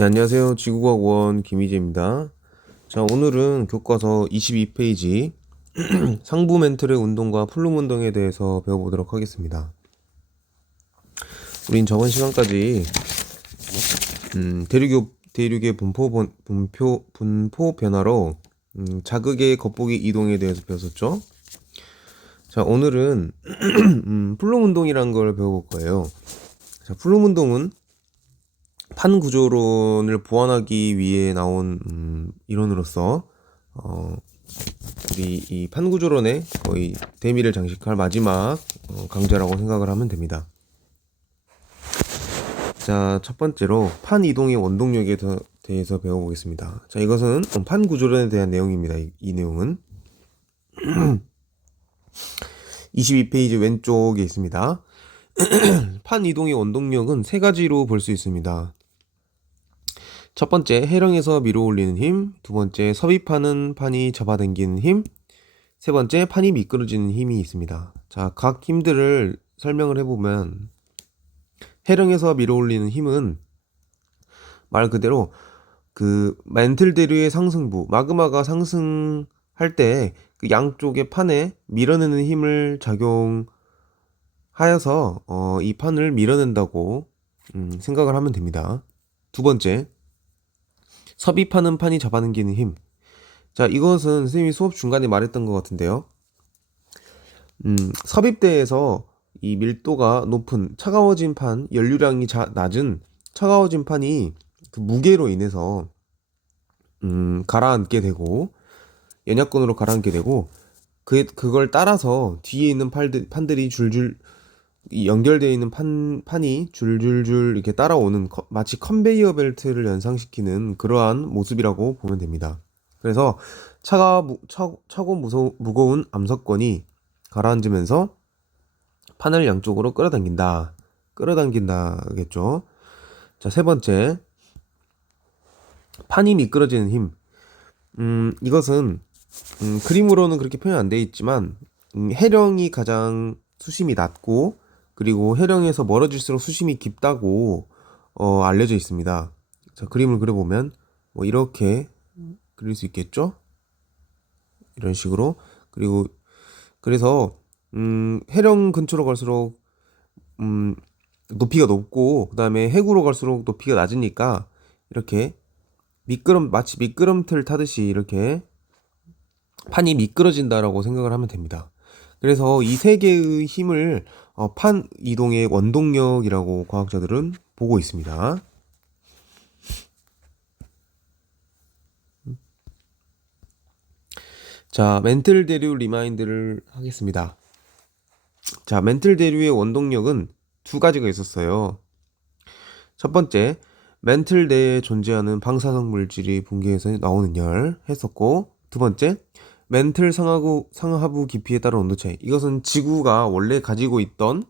네, 안녕하세요. 지구과학원 김희재입니다. 자, 오늘은 교과서 22페이지 상부 멘틀의 운동과 플룸 운동에 대해서 배워보도록 하겠습니다. 우린 저번 시간까지 대륙의 분포 변화로 자극의 겉보기 이동에 대해서 배웠었죠. 자, 오늘은 플룸 운동이라는 걸 배워볼 거예요. 자, 플룸 운동은 판 구조론을 보완하기 위해 나온 이론으로서 우리 이 판 구조론의 거의 대미를 장식할 마지막 강좌라고 생각을 하면 됩니다. 자, 첫 번째로 판 이동의 원동력에 대해서 배워보겠습니다. 자, 이것은 판 구조론에 대한 내용입니다. 이 내용은 22페이지 왼쪽에 있습니다. 판 이동의 원동력은 세 가지로 볼 수 있습니다. 첫 번째, 해령에서 밀어 올리는 힘. 두 번째, 섭입하는 판이 잡아당기는 힘. 세 번째, 판이 미끄러지는 힘이 있습니다. 자, 각 힘들을 설명을 해보면 해령에서 밀어 올리는 힘은 말 그대로 그 멘틀 대류의 상승부, 마그마가 상승할 때 그 양쪽의 판에 밀어내는 힘을 작용하여서 이 판을 밀어낸다고 생각을 하면 됩니다. 두 번째, 섭입하는 판이 잡아당기는 힘. 자, 이것은 선생님이 수업 중간에 말했던 것 같은데요. 섭입대에서 이 밀도가 높은 차가워진 판, 연료량이 낮은 차가워진 판이 그 무게로 인해서 가라앉게 되고 연약권으로 가라앉게 되고 그걸 따라서 뒤에 있는 판들이 줄줄 연결되어 있는 판이 줄줄줄 이렇게 따라오는 마치 컨베이어 벨트를 연상시키는 그러한 모습이라고 보면 됩니다. 그래서 차고 무거운 암석권이 가라앉으면서 판을 양쪽으로 끌어당긴다겠죠. 자, 세 번째, 판이 미끄러지는 힘. 이것은 그림으로는 그렇게 표현 안 되어 있지만 해령이 가장 수심이 낮고 그리고 해령에서 멀어질수록 수심이 깊다고 알려져 있습니다. 자, 그림을 그려보면 뭐 이렇게 그릴 수 있겠죠? 이런 식으로. 그래서 해령 근처로 갈수록 높이가 높고 그 다음에 해구로 갈수록 높이가 낮으니까 이렇게 마치 미끄럼틀 타듯이 이렇게 판이 미끄러진다라고 생각을 하면 됩니다. 그래서 이 세 개의 힘을 판 이동의 원동력이라고 과학자들은 보고 있습니다. 자, 멘틀 대류 리마인드를 하겠습니다. 자, 멘틀 대류의 원동력은 두 가지가 있었어요. 첫 번째, 멘틀 내에 존재하는 방사성 물질이 붕괴해서 나오는 열 했었고, 두 번째, 멘틀 상하부 깊이에 따른 온도 차이. 이것은 지구가 원래 가지고 있던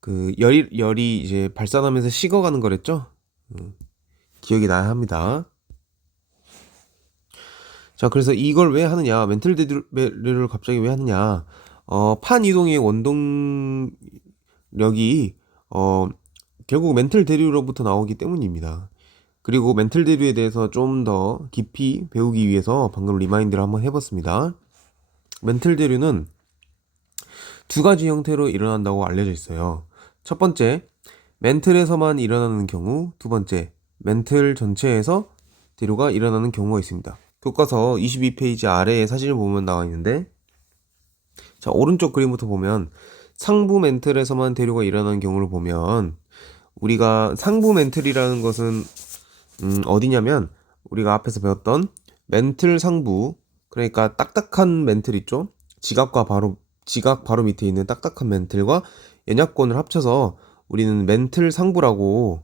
그 열이 이제 발산하면서 식어가는 거랬죠? 기억이 나야 합니다. 자, 그래서 이걸 왜 하느냐? 멘틀 대류를 갑자기 왜 하느냐? 판 이동의 원동력이 결국 멘틀 대류로부터 나오기 때문입니다. 그리고 멘틀 대류에 대해서 좀 더 깊이 배우기 위해서 방금 리마인드를 한번 해봤습니다. 멘틀 대류는 두 가지 형태로 일어난다고 알려져 있어요. 첫 번째, 멘틀에서만 일어나는 경우, 두 번째, 멘틀 전체에서 대류가 일어나는 경우가 있습니다. 교과서 22페이지 아래에 사진을 보면 나와 있는데, 자, 오른쪽 그림부터 보면 상부 멘틀에서만 대류가 일어나는 경우를 보면 우리가 상부 멘틀이라는 것은 어디냐면 우리가 앞에서 배웠던 멘틀 상부, 그러니까 딱딱한 멘틀 있죠? 지각 바로 밑에 있는 딱딱한 멘틀과 연약권을 합쳐서 우리는 멘틀 상부라고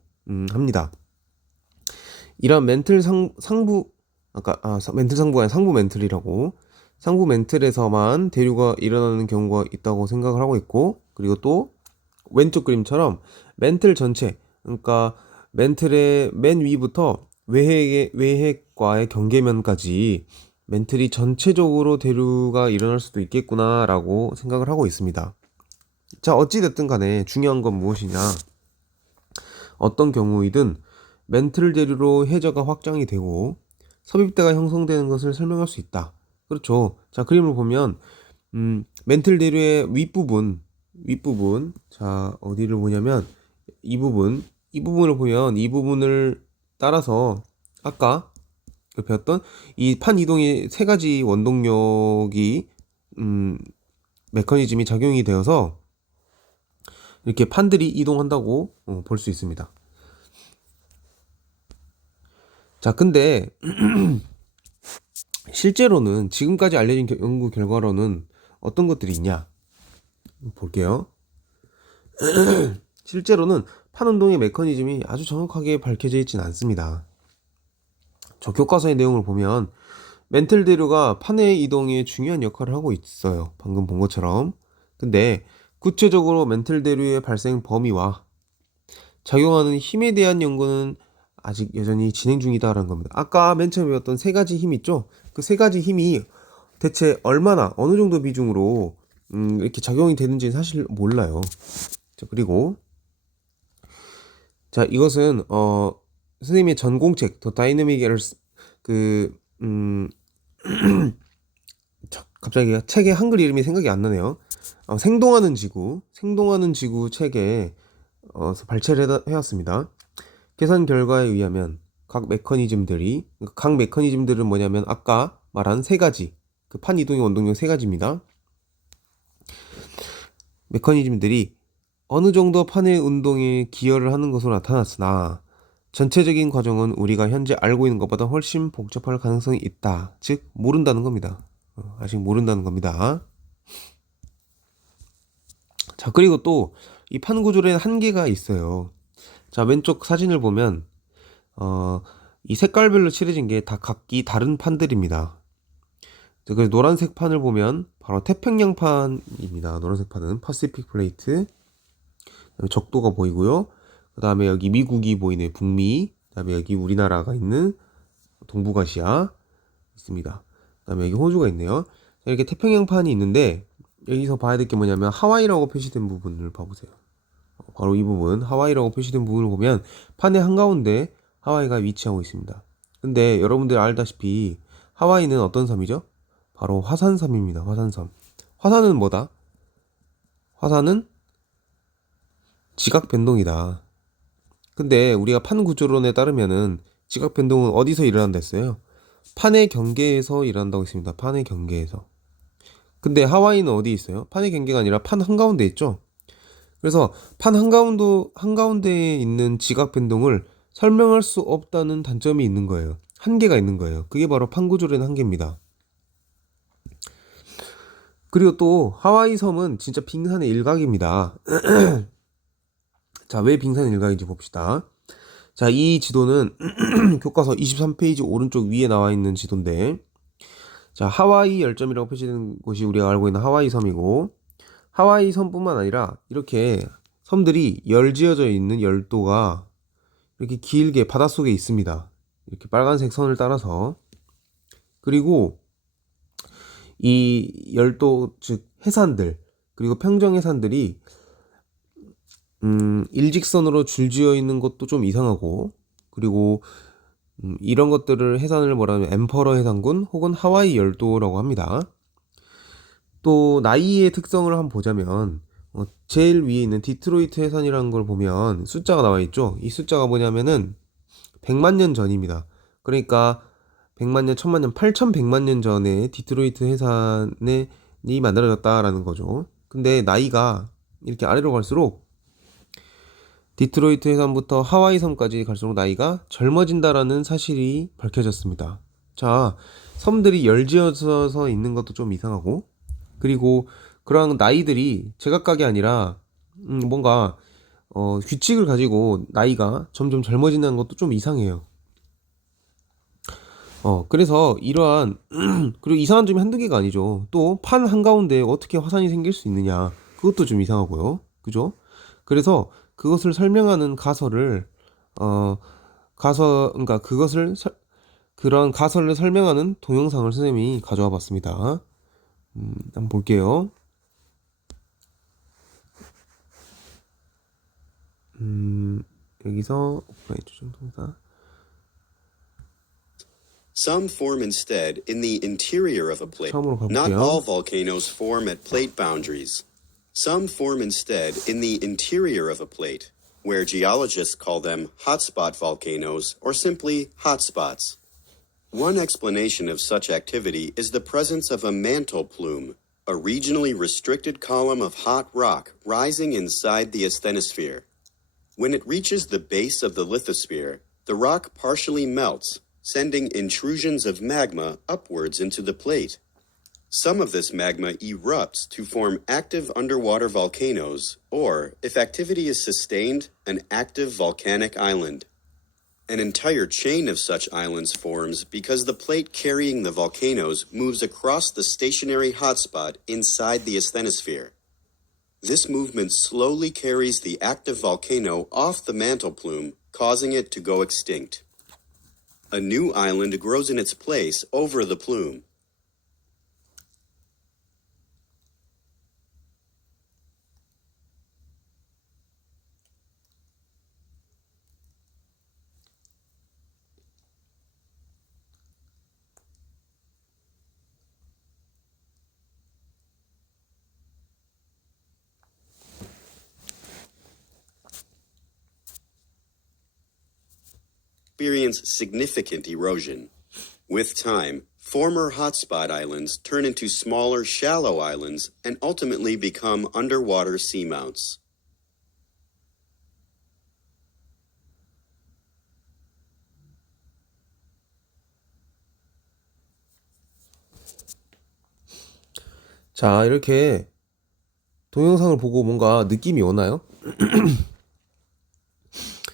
합니다. 이런 멘틀 상부 멘틀 상부가 아니라 상부 멘틀이라고, 상부 멘틀에서만 대류가 일어나는 경우가 있다고 생각을 하고 있고, 그리고 또 왼쪽 그림처럼 멘틀 전체, 그러니까 멘틀의 맨 위부터 외핵과의 경계면까지 멘틀이 전체적으로 대류가 일어날 수도 있겠구나라고 생각을 하고 있습니다. 자, 어찌됐든 간에 중요한 건 무엇이냐? 어떤 경우이든 멘틀 대류로 해저가 확장이 되고 섭입대가 형성되는 것을 설명할 수 있다. 그렇죠. 자, 그림을 보면 멘틀 대류의 윗부분, 자, 어디를 보냐면 이 부분을 보면 이 부분을 따라서 아까 배웠던 이 판 이동의 세 가지 원동력이 메커니즘이 작용이 되어서 이렇게 판들이 이동한다고 볼 수 있습니다. 자, 근데 실제로는 지금까지 알려진 연구 결과로는 어떤 것들이 있냐 볼게요. 실제로는 판 운동의 메커니즘이 아주 정확하게 밝혀져 있지는 않습니다. 저 교과서의 내용을 보면 멘틀 대류가 판의 이동에 중요한 역할을 하고 있어요. 방금 본 것처럼. 근데 구체적으로 멘틀 대류의 발생 범위와 작용하는 힘에 대한 연구는 아직 여전히 진행 중이다라는 겁니다. 아까 맨 처음에 배웠던 세 가지 힘 있죠? 그 세 가지 힘이 대체 얼마나 어느 정도 비중으로 이렇게 작용이 되는지 사실 몰라요. 자, 그리고 자, 이것은 선생님의 전공책 더 다이내믹 에러스 그 갑자기 책의 한글 이름이 생각이 안 나네요. 생동하는 지구 책에 발췌를 해왔습니다. 계산 결과에 의하면 각 메커니즘들은 뭐냐면 아까 말한 세 가지, 그 판 이동의 원동력 세 가지입니다. 메커니즘들이 어느 정도 판의 운동에 기여를 하는 것으로 나타났으나 전체적인 과정은 우리가 현재 알고 있는 것보다 훨씬 복잡할 가능성이 있다. 즉 모른다는 겁니다. 아직 모른다는 겁니다. 자, 그리고 또 이 판 구조에는 한계가 있어요. 자, 왼쪽 사진을 보면 이 색깔별로 칠해진 게 다 각기 다른 판들입니다. 그래서 노란색 판을 보면 바로 태평양판입니다. 노란색 판은 파시픽 플레이트, 적도가 보이고요. 그 다음에 여기 미국이 보이네, 북미. 그 다음에 여기 우리나라가 있는 동북아시아 있습니다. 그 다음에 여기 호주가 있네요. 이렇게 태평양판이 있는데 여기서 봐야 될 게 뭐냐면 하와이라고 표시된 부분을 봐보세요. 바로 이 부분, 하와이라고 표시된 부분을 보면 판의 한가운데 하와이가 위치하고 있습니다. 근데 여러분들 알다시피 하와이는 어떤 섬이죠? 바로 화산섬입니다. 화산섬. 화산은 뭐다? 화산은 지각 변동이다. 근데 우리가 판 구조론에 따르면은 지각 변동은 어디서 일어난다 했어요? 판의 경계에서 일어난다고 했습니다. 판의 경계에서. 근데 하와이는 어디 있어요? 판의 경계가 아니라 판 한가운데 있죠? 그래서 판 한가운데에 있는 지각 변동을 설명할 수 없다는 단점이 있는 거예요. 한계가 있는 거예요. 그게 바로 판 구조론의 한계입니다. 그리고 또 하와이 섬은 진짜 빙산의 일각입니다. 자, 왜 빙산의 일각인지 봅시다. 자, 이 지도는 교과서 23페이지 오른쪽 위에 나와 있는 지도인데, 자, 하와이 열점이라고 표시된 곳이 우리가 알고 있는 하와이 섬이고, 하와이 섬뿐만 아니라 이렇게 섬들이 열지어져 있는 열도가 이렇게 길게 바닷속에 있습니다. 이렇게 빨간색 선을 따라서. 그리고 이 열도, 즉 해산들, 그리고 평정 해산들이 일직선으로 줄지어 있는 것도 좀 이상하고, 그리고 이런 것들을 해산을 뭐라면 엠퍼러 해상군 혹은 하와이 열도라고 합니다. 또 나이의 특성을 한번 보자면 제일 위에 있는 디트로이트 해산이라는 걸 보면 숫자가 나와 있죠. 이 숫자가 뭐냐면은 100만 년 전입니다. 그러니까 100만 년, 1000만 년, 8100만 년 전에 디트로이트 해산이 만들어졌다라는 거죠. 근데 나이가 이렇게 아래로 갈수록 디트로이트 해상부터 하와이 섬까지 갈수록 나이가 젊어진다라는 사실이 밝혀졌습니다. 자, 섬들이 열지어서 있는 것도 좀 이상하고, 그리고 그런 나이들이 제각각이 아니라 뭔가 규칙을 가지고 나이가 점점 젊어진다는 것도 좀 이상해요. 그래서 이러한 그리고 이상한 점이 한두 개가 아니죠. 또 판 한가운데 어떻게 화산이 생길 수 있느냐, 그것도 좀 이상하고요. 그죠? 그래서 그것을 설명하는 가설을 어 그러니까 그런 가설을 설명하는 동영상을 선생님이 가져와 봤습니다. 한번 볼게요. 음, 여기서 조정동사. Some form instead in the interior of a plate. 처음으로 Not 가볼게요. all volcanoes form at plate boundaries. Some form instead in the interior of a plate, where geologists call them hotspot volcanoes or simply hotspots. One explanation of such activity is the presence of a mantle plume, a regionally restricted column of hot rock rising inside the asthenosphere. When it reaches the base of the lithosphere, the rock partially melts, sending intrusions of magma upwards into the plate. Some of this magma erupts to form active underwater volcanoes, or, if activity is sustained, an active volcanic island. An entire chain of such islands forms because the plate carrying the volcanoes moves across the stationary hotspot inside the asthenosphere. This movement slowly carries the active volcano off the mantle plume, causing it to go extinct. A new island grows in its place over the plume. Experience significant erosion. With time, former hotspot islands turn into smaller, shallow islands and ultimately become underwater seamounts. 자, 이렇게 동영상을 보고 뭔가 느낌이 오나요?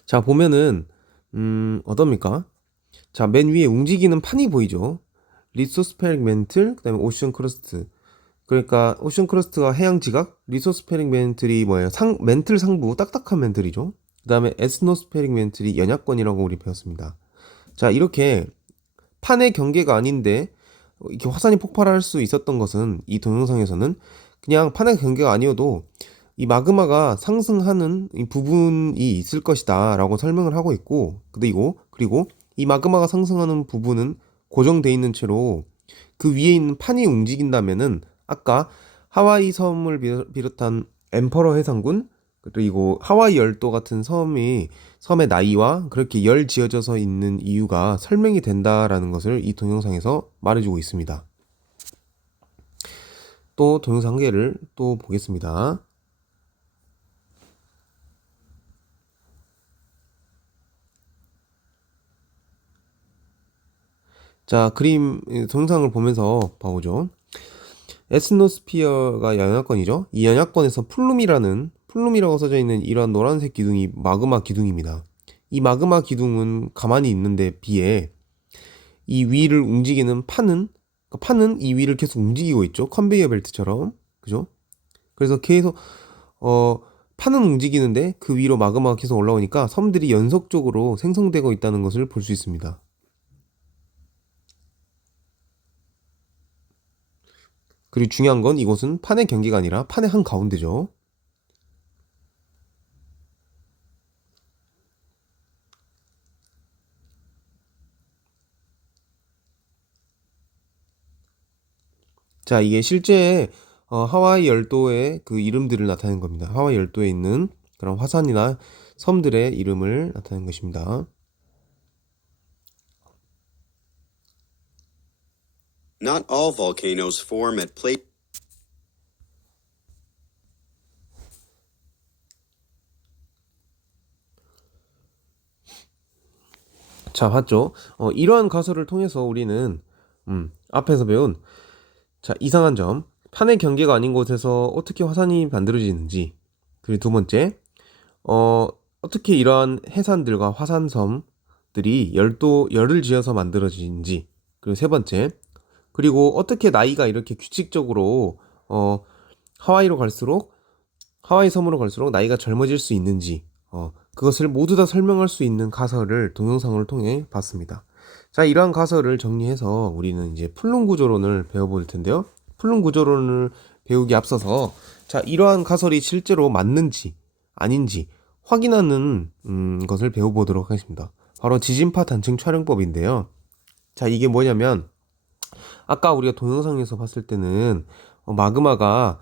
자, 보면은 어떻습니까? 자, 맨 위에 움직이는 판이 보이죠? 리소스페릭 멘틀, 그 다음에 오션 크러스트. 그러니까 오션 크러스트가 해양 지각, 리소스페릭 멘틀이 뭐예요? 멘틀 상부 딱딱한 멘틀이죠. 그 다음에 에스노스페릭 멘틀이 연약권이라고 우리 배웠습니다. 자, 이렇게 판의 경계가 아닌데 이렇게 화산이 폭발할 수 있었던 것은 이 동영상에서는 그냥 판의 경계가 아니어도 이 마그마가 상승하는 이 부분이 있을 것이다 라고 설명을 하고 있고, 그리고 이 마그마가 상승하는 부분은 고정되어 있는 채로 그 위에 있는 판이 움직인다면은 아까 하와이 섬을 비롯한 엠퍼러 해상군, 그리고 하와이 열도 같은 섬의 나이와 그렇게 열 지어져서 있는 이유가 설명이 된다라는 것을 이 동영상에서 말해주고 있습니다. 또 동영상 한 개를 또 보겠습니다. 자, 동영상을 보면서 봐보죠. 에스노스피어가 연약권이죠. 이 연약권에서 플룸이라고 써져 있는 이러한 노란색 기둥이 마그마 기둥입니다. 이 마그마 기둥은 가만히 있는데 비해 이 위를 움직이는 판은 이 위를 계속 움직이고 있죠. 컨베이어 벨트처럼. 그죠? 그래서 계속 판은 움직이는데 그 위로 마그마가 계속 올라오니까 섬들이 연속적으로 생성되고 있다는 것을 볼 수 있습니다. 그리고 중요한 건 이곳은 판의 경계가 아니라 판의 한가운데죠. 자, 이게 실제 하와이 열도의 그 이름들을 나타내는 겁니다. 하와이 열도에 있는 그런 화산이나 섬들의 이름을 나타내는 것입니다. Not all volcanoes form at plate. 자, 봤죠? 이러한 가설을 통해서 우리는 앞에서 배운 이상한 점, 판의 경계가 아닌 곳에서 어떻게 화산이 만들어지는지, 그리고 두 번째, 어떻게 이러한 해산들과 화산섬들이 열을 지어서 만들어지는지, 그리고 세 번째, 그리고 어떻게 나이가 이렇게 규칙적으로 하와이 섬으로 갈수록 나이가 젊어질 수 있는지, 그것을 모두 다 설명할 수 있는 가설을 동영상을 통해 봤습니다. 자, 이러한 가설을 정리해서 우리는 이제 플룸 구조론을 배워볼 텐데요. 플룸 구조론을 배우기 앞서서 이러한 가설이 실제로 맞는지 아닌지, 확인하는 것을 배워보도록 하겠습니다. 바로 지진파 단층 촬영법인데요. 자, 이게 뭐냐면 아까 우리가 동영상에서 봤을 때는 마그마가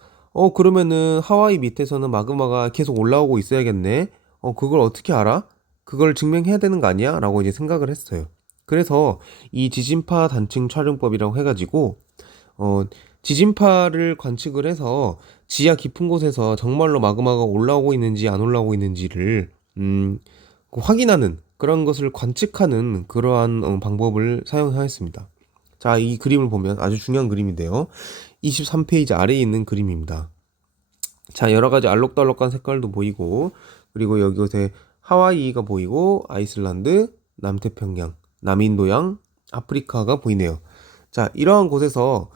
그러면은 하와이 밑에서는 마그마가 계속 올라오고 있어야겠네. 그걸 어떻게 알아? 그걸 증명해야 되는 거 아니야? 라고 이제 생각을 했어요. 그래서 이 지진파 단층 촬영법이라고 해가지고 지진파를 관측을 해서 지하 깊은 곳에서 정말로 마그마가 올라오고 있는지 안 올라오고 있는지를 그 확인하는 그런 것을 관측하는 그러한 방법을 사용하였습니다. 자, 이 그림을 보면 아주 중요한 그림인데요. 23페이지 아래에 있는 그림입니다. 자, 여러 가지 알록달록한 색깔도 보이고, 그리고 여기에 하와이가 보이고, 아이슬란드, 남태평양, 남인도양, 아프리카가 보이네요. 자, 이러한 곳에서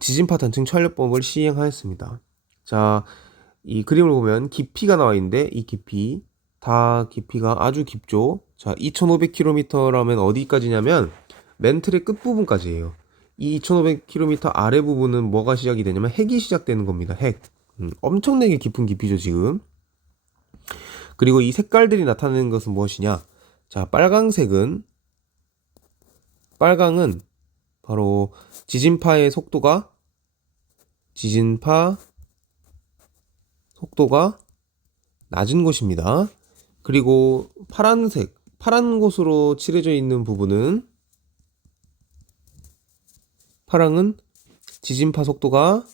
지진파 단층 촬영법을 시행하였습니다. 자, 이 그림을 보면 깊이가 나와 있는데 이 깊이 다 깊이가 아주 깊죠. 자, 2500km라면 어디까지냐면 멘틀의 끝부분까지예요. 이 2500km 아래 부분은 뭐가 시작이 되냐면 핵이 시작되는 겁니다. 핵. 엄청나게 깊은 깊이죠, 지금. 그리고 이 색깔들이 나타내는 것은 무엇이냐? 자, 빨강은 바로 지진파 속도가 낮은 곳입니다. 그리고 파란 곳으로 칠해져 있는 부분은 파랑은 지진파 속도가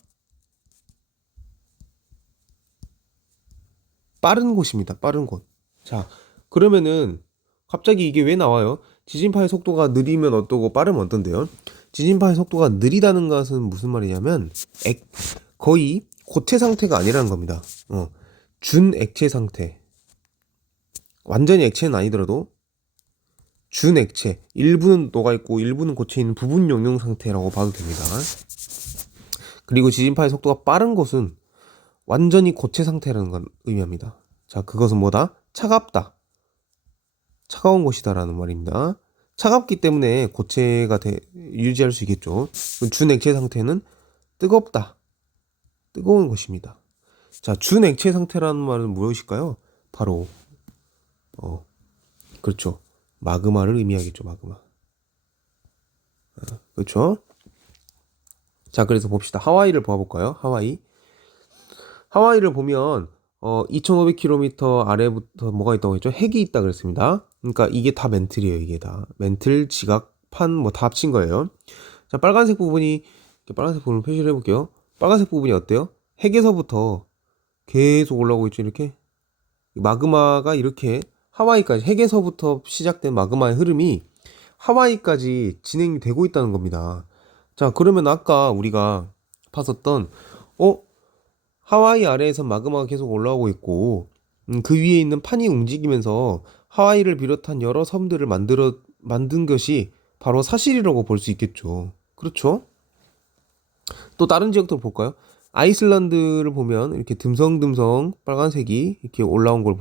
빠른 곳입니다. 빠른 곳. 자, 그러면은 갑자기 이게 왜 나와요? 지진파의 속도가 느리면 어떠고 빠르면 어떤데요? 지진파의 속도가 느리다는 것은 무슨 말이냐면 거의 고체 상태가 아니라는 겁니다. 준액체 상태. 완전히 액체는 아니더라도 준액체. 일부는 녹아있고 일부는 고체 있는 부분 용융 상태라고 봐도 됩니다. 그리고 지진파의 속도가 빠른 곳은 완전히 고체 상태라는 걸 의미합니다. 자, 그것은 뭐다? 차갑다. 차가운 곳이다 라는 말입니다. 차갑기 때문에 고체가 유지할 수 있겠죠. 준액체 상태는 뜨겁다. 뜨거운 것입니다. 자, 준액체 상태라는 말은 무엇일까요? 바로 그렇죠. 마그마를 의미하겠죠. 마그마. 그렇죠. 자, 그래서 봅시다. 하와이를 보아볼까요? 하와이를 보면 2500km 아래부터 뭐가 있다고 했죠? 핵이 있다 그랬습니다. 그러니까 이게 다 멘틀이에요. 이게 다 멘틀, 지각판 뭐 다 합친 거예요. 자, 빨간색 부분을 표시를 해볼게요. 빨간색 부분이 어때요? 핵에서부터 계속 올라오고 있죠. 이렇게 마그마가 이렇게 하와이까지, 핵에서부터 시작된 마그마의 흐름이 하와이까지 진행이 되고 있다는 겁니다. 자, 그러면 아까 우리가 봤었던 하와이 아래에서 마그마가 계속 올라오고 있고 그 위에 있는 판이 움직이면서 하와이를 비롯한 여러 섬들을 만든 것이 바로 사실이라고 볼 수 있겠죠. 그렇죠? 또 다른 지역도 볼까요? 아이슬란드를 보면 이렇게 듬성듬성 빨간색이 이렇게 올라온 걸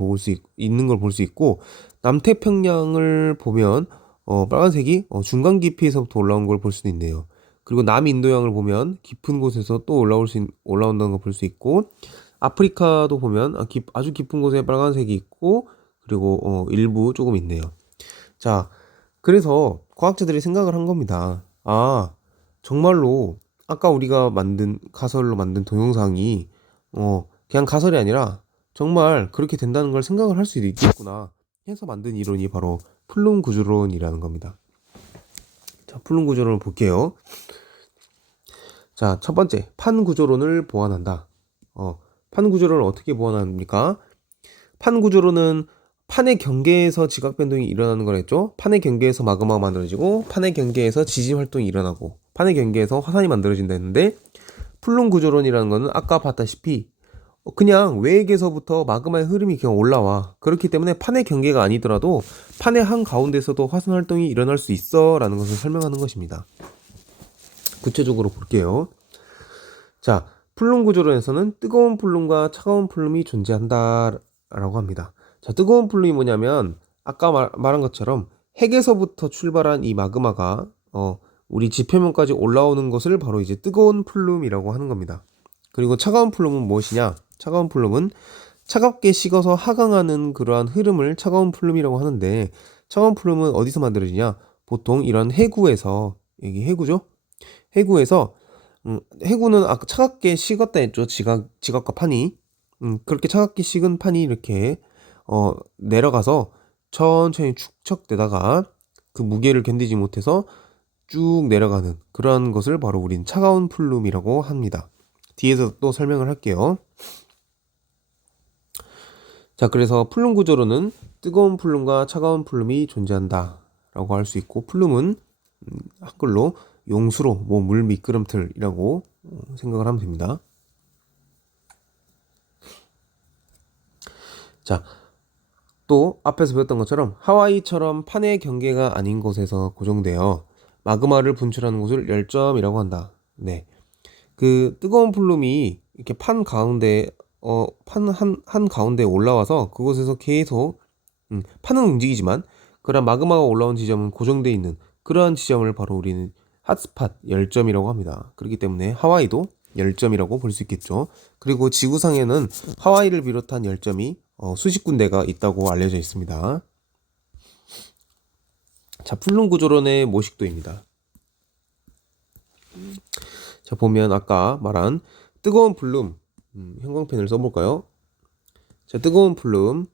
있는 걸 볼 수 있고, 남태평양을 보면 빨간색이 중간 깊이에서부터 올라온 걸 볼 수도 있네요. 그리고 남인도양을 보면 깊은 곳에서 또 올라온다는 걸 볼 수 있고, 아프리카도 보면 아주 깊은 곳에 빨간색이 있고, 그리고 일부 조금 있네요. 자, 그래서 과학자들이 생각을 한 겁니다. 아, 정말로 아까 우리가 가설로 만든 동영상이 그냥 가설이 아니라 정말 그렇게 된다는 걸 생각을 할 수도 있겠구나 해서 만든 이론이 바로 플룸 구조론이라는 겁니다. 자, 플룸 구조론을 볼게요. 자, 첫 번째, 판 구조론을 보완한다. 판 구조론을 어떻게 보완합니까? 판 구조론은 판의 경계에서 지각 변동이 일어나는 거랬죠. 판의 경계에서 마그마가 만들어지고, 판의 경계에서 지진 활동이 일어나고, 판의 경계에서 화산이 만들어진다 했는데, 플룸 구조론이라는 거는 아까 봤다시피 그냥 외액에서부터 마그마의 흐름이 그냥 올라와. 그렇기 때문에 판의 경계가 아니더라도 판의 한 가운데서도 화산 활동이 일어날 수 있어 라는 것을 설명하는 것입니다. 구체적으로 볼게요. 자, 플룸 구조론에서는 뜨거운 플룸과 차가운 플룸이 존재한다 라고 합니다. 자, 뜨거운 플룸이 뭐냐면 아까 말한 것처럼 핵에서부터 출발한 이 마그마가 우리 지표면까지 올라오는 것을 바로 이제 뜨거운 플룸이라고 하는 겁니다. 그리고 차가운 플룸은 무엇이냐? 차가운 플룸은 차갑게 식어서 하강하는 그러한 흐름을 차가운 플룸이라고 하는데, 차가운 플룸은 어디서 만들어지냐? 보통 이런 해구에서, 여기 해구죠? 해구에서 해구는 아까 차갑게 식었다 했죠. 지각과 판이. 그렇게 차갑게 식은 판이 이렇게 내려가서 천천히 축적되다가 그 무게를 견디지 못해서 쭉 내려가는 그러한 것을 바로 우린 차가운 플룸이라고 합니다. 뒤에서 또 설명을 할게요. 자, 그래서 플룸 구조로는 뜨거운 플룸과 차가운 플룸이 존재한다 라고 할 수 있고, 플룸은 한글로 용수로 물 미끄럼틀이라고 생각을 하면 됩니다. 자, 또 앞에서 배웠던 것처럼 하와이처럼 판의 경계가 아닌 곳에서 고정되어 마그마를 분출하는 곳을 열점이라고 한다. 네, 그 뜨거운 플룸이 이렇게 판 가운데 한 가운데 올라와서 그곳에서 계속 판은 움직이지만 그런 마그마가 올라온 지점은 고정되어 있는 그러한 지점을 바로 우리는 핫스팟 열점이라고 합니다. 그렇기 때문에 하와이도 열점이라고 볼 수 있겠죠. 그리고 지구상에는 하와이를 비롯한 열점이 수십 군데가 있다고 알려져 있습니다. 자, 플룸 구조론의 모식도입니다. 자, 보면 아까 말한 뜨거운 플룸, 형광펜을 써볼까요? 자, 뜨거운 플룸,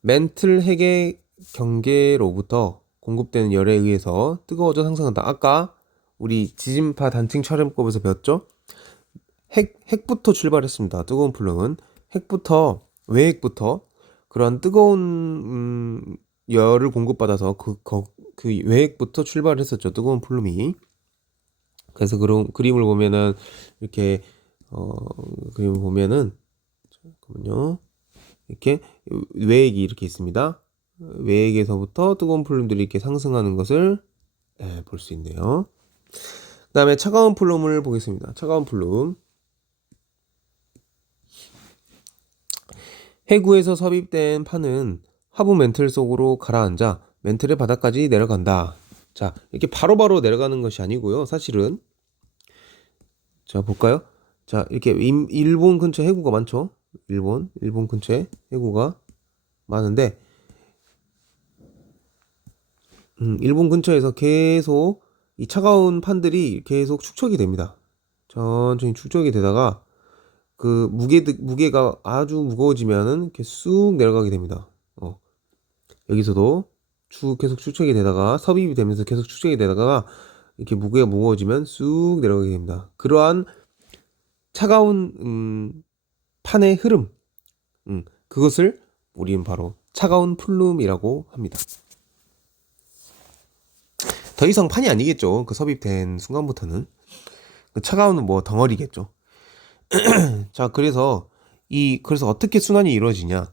멘틀 핵의 경계로부터 공급되는 열에 의해서 뜨거워져 상승한다. 아까 우리 지진파 단층 촬영법에서 배웠죠? 핵부터 출발했습니다. 뜨거운 플룸은 외핵부터 그런 뜨거운 열을 공급받아서 그 외핵부터 출발했었죠. 뜨거운 플룸이. 그래서 그런 그림을 보면은 이렇게 그림을 보면은 잠깐만요. 이렇게 외핵이 이렇게 있습니다. 외핵에서부터 뜨거운 플룸들이 이렇게 상승하는 것을 볼 수 있네요. 그 다음에 차가운 플룸을 보겠습니다. 차가운 플룸. 해구에서 섭입된 판은 하부 멘틀 속으로 가라앉아 멘틀의 바닥까지 내려간다. 자, 이렇게 바로바로 내려가는 것이 아니고요. 사실은 자, 볼까요? 자, 이렇게 일본 근처 해구가 많죠. 일본 근처에 해구가 많은데 일본 근처에서 계속 이 차가운 판들이 계속 축적이 됩니다. 천천히 축적이 되다가 그 무게가 아주 무거워지면은 이렇게 쑥 내려가게 됩니다. 여기서도 계속 축적이 되다가 섭입이 되면서 계속 축적이 되다가 이렇게 무게가 무거워지면 쑥 내려가게 됩니다. 그러한 차가운 판의 흐름, 그것을 우리는 바로 차가운 플룸이라고 합니다. 더 이상 판이 아니겠죠. 그 섭입된 순간부터는 그 차가운 덩어리겠죠. 자, 그래서 어떻게 순환이 이루어지냐?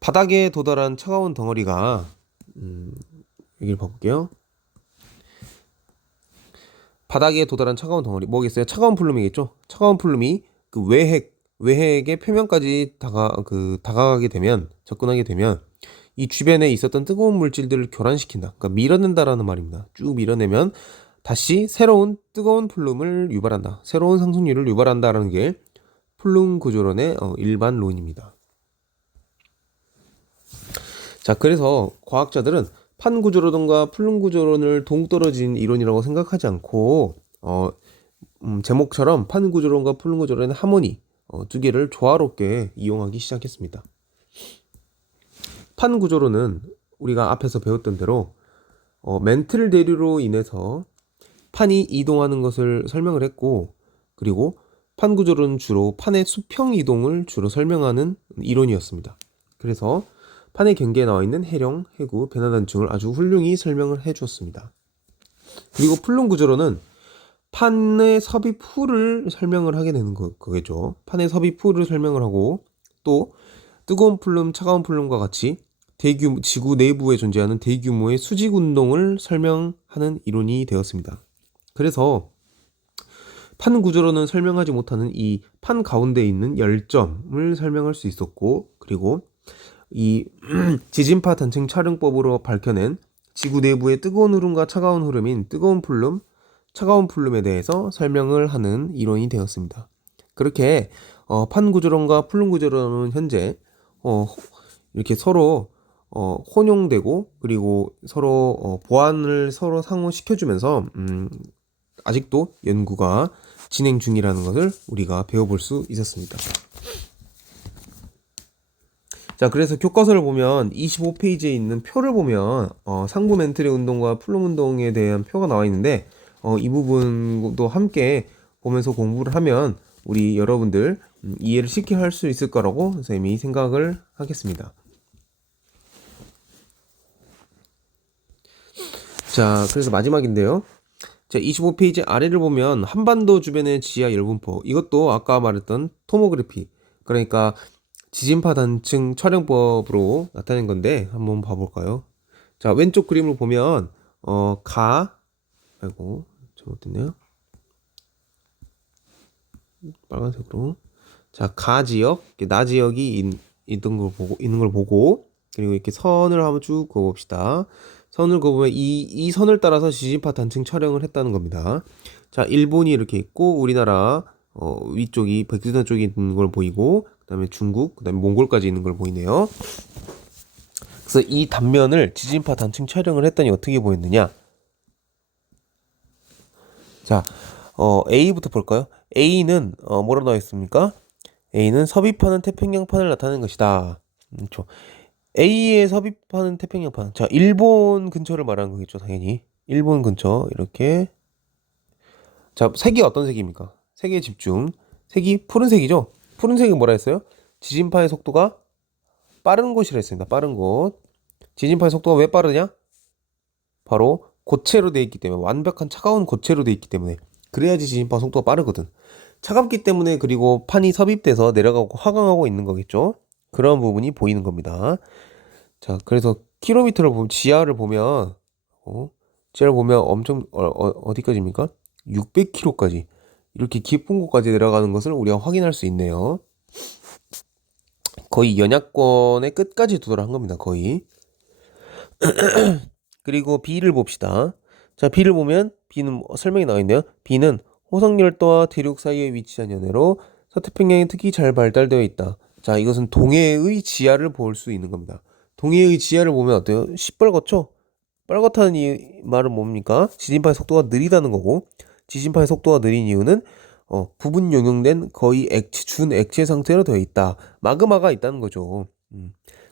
바닥에 도달한 차가운 덩어리가 여기를 봐볼게요. 바닥에 도달한 차가운 덩어리 뭐겠어요? 차가운 플룸이겠죠. 차가운 플룸이 그 외핵의 표면까지 다가가게 되면, 접근하게 되면 이 주변에 있었던 뜨거운 물질들을 교란시킨다. 그러니까 밀어낸다라는 말입니다. 쭉 밀어내면 다시 새로운 뜨거운 플룸을 유발한다. 새로운 상승률을 유발한다라는 게 플룸 구조론의 일반론입니다. 자, 그래서 과학자들은 판 구조론과 플룸 구조론을 동떨어진 이론이라고 생각하지 않고 제목처럼 판 구조론과 플룸 구조론의 하모니 두 개를 조화롭게 이용하기 시작했습니다. 판 구조론은 우리가 앞에서 배웠던 대로 멘틀 대류로 인해서 판이 이동하는 것을 설명을 했고, 그리고 판 구조론은 주로 판의 수평 이동을 주로 설명하는 이론이었습니다. 그래서 판의 경계에 나와 있는 해령, 해구, 변화단층을 아주 훌륭히 설명을 해주었습니다. 그리고 플룸 구조론은 판의 섭입 후를 설명을 하게 되는 거겠죠. 판의 섭입 후를 설명을 하고, 또 뜨거운 플룸, 차가운 플룸과 같이 지구 내부에 존재하는 대규모의 수직 운동을 설명하는 이론이 되었습니다. 그래서 판 구조로는 설명하지 못하는 이 판 가운데 있는 열점을 설명할 수 있었고, 그리고 이 지진파 단층 촬영법으로 밝혀낸 지구 내부의 뜨거운 흐름과 차가운 흐름인 뜨거운 플룸, 차가운 플룸에 대해서 설명을 하는 이론이 되었습니다. 그렇게 판구조론과 풀룬구조론은 현재 이렇게 서로 혼용되고 그리고 서로 보완을 서로 상호 시켜주면서 아직도 연구가 진행 중이라는 것을 우리가 배워볼 수 있었습니다. 자, 그래서 교과서를 보면 25페이지에 있는 표를 보면 상부 멘틀의 운동과 플룸 운동에 대한 표가 나와 있는데 이 부분도 함께 보면서 공부를 하면 우리 여러분들 이해를 쉽게 할 수 있을 거라고 선생님이 생각을 하겠습니다. 자, 그래서 마지막인데요. 자, 25페이지 아래를 보면 한반도 주변의 지하 열분포, 이것도 아까 말했던 토모그래피, 그러니까 지진파 단층 촬영법으로 나타낸 건데 한번 봐볼까요? 자, 왼쪽 그림을 보면 아이고 잘못됐네요. 빨간색으로. 자, 가 지역, 나 지역이 있는 걸 보고 그리고 이렇게 선을 한번 쭉 그어봅시다. 선을 그어보면 이 선을 따라서 지진파 단층 촬영을 했다는 겁니다. 자, 일본이 이렇게 있고 우리나라 위쪽이 백두산 쪽에 있는 걸 보이고 그 다음에 중국, 그 다음에 몽골까지 있는 걸 보이네요. 그래서 이 단면을 지진파 단층 촬영을 했더니 어떻게 보였느냐. 자, A부터 볼까요? A는 뭐라고 나와 있습니까? A는 섭입하는 태평양판을 나타내는 것이다. 그렇죠. A의 섭입하는 태평양판. 자, 일본 근처를 말하는 거겠죠, 당연히. 일본 근처 이렇게. 자, 색이 어떤 색입니까? 색에 집중. 색이 푸른색이죠. 푸른색이 뭐라 했어요? 지진파의 속도가 빠른 곳이라 했습니다. 빠른 곳. 지진파의 속도가 왜 빠르냐? 바로 고체로 되어 있기 때문에, 완벽한 차가운 고체로 되어 있기 때문에. 그래야지 지진파 속도가 빠르거든. 차갑기 때문에, 그리고 판이 섭입돼서 내려가고 하강하고 있는 거겠죠. 그런 부분이 보이는 겁니다. 자, 그래서 킬로미터를 보면, 지하를 보면 엄청 어디까지입니까? 600km까지 이렇게 깊은 곳까지 내려가는 것을 우리가 확인할 수 있네요. 거의 연약권의 끝까지 도달한 겁니다. 거의. 그리고 B를 봅시다. 자, B를 보면 B는 설명이 나와 있네요. B는 호성열도와 대륙 사이에 위치한 연해로 서태평양이 특히 잘 발달되어 있다. 자, 이것은 동해의 지하를 볼 수 있는 겁니다. 동해의 지하를 보면 어때요? 시뻘겋죠? 빨갛다는 이 말은 뭡니까? 지진파의 속도가 느리다는 거고, 지진파의 속도가 느린 이유는 부분 용융된 거의 준액체 상태로 되어 있다. 마그마가 있다는 거죠.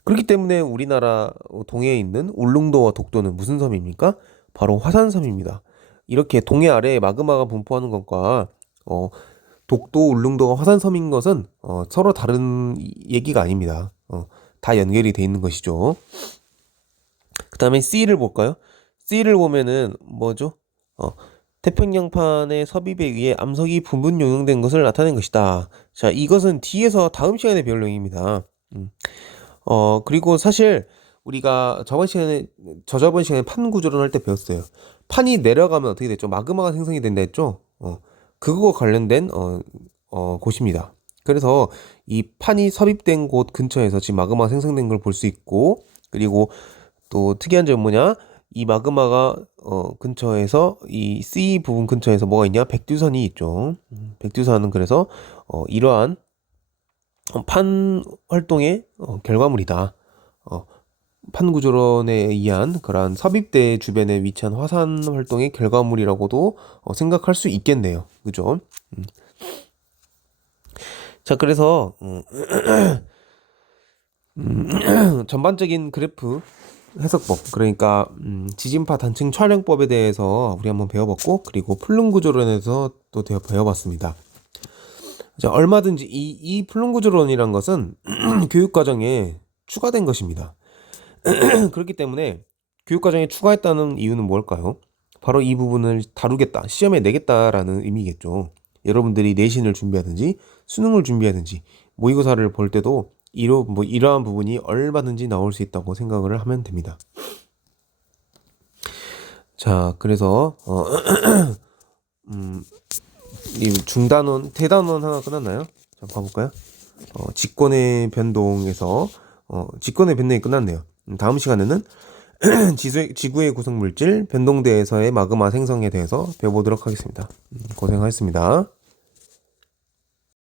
그렇기 때문에 우리나라 동해에 있는 울릉도와 독도는 무슨 섬입니까? 바로 화산섬입니다. 이렇게 동해 아래에 마그마가 분포하는 것과 독도, 울릉도가 화산섬인 것은 서로 다른 얘기가 아닙니다. 다 연결이 돼 있는 것이죠. 그 다음에 C를 볼까요? C를 보면은 뭐죠? 태평양판의 섭입에 의해 암석이 부분 용융된 것을 나타낸 것이다. 자, 이것은 뒤에서 다음 시간에 배울 내용입니다. 그리고 사실 우리가 저저번 시간에 판 구조론 할 때 배웠어요. 판이 내려가면 어떻게 됐죠? 마그마가 생성이 된다 했죠? 그거 관련된 곳입니다. 그래서 이 판이 섭입된 곳 근처에서 지금 마그마가 생성된 걸 볼 수 있고, 그리고 또 특이한 점은 뭐냐? 이 마그마가 근처에서 이 C 부분 근처에서 뭐가 있냐? 백두산이 있죠. 백두산은 그래서 이러한 판 활동의 결과물이다. 판 구조론에 의한 그러한 섭입대 주변에 위치한 화산 활동의 결과물이라고도 생각할 수 있겠네요. 그죠? 자, 그래서 전반적인 그래프 해석법, 그러니까 지진파 단층 촬영법에 대해서 우리 한번 배워봤고, 그리고 플룸 구조론에서 또 배워봤습니다. 자, 얼마든지 이 플룸 구조론이란 것은 교육과정에 추가된 것입니다. 그렇기 때문에 교육과정에 추가했다는 이유는 뭘까요? 바로 이 부분을 다루겠다, 시험에 내겠다라는 의미겠죠. 여러분들이 내신을 준비하든지 수능을 준비하든지 모의고사를 볼 때도 이러한 부분이 얼마든지 나올 수 있다고 생각을 하면 됩니다. 자, 그래서 이 중단원, 대단원 하나 끝났나요? 자, 봐볼까요? 직권의 변동에서 직권의 변동이 끝났네요. 다음 시간에는 지구의 구성 물질 변동대에서의 마그마 생성에 대해서 배워보도록 하겠습니다. 고생하셨습니다.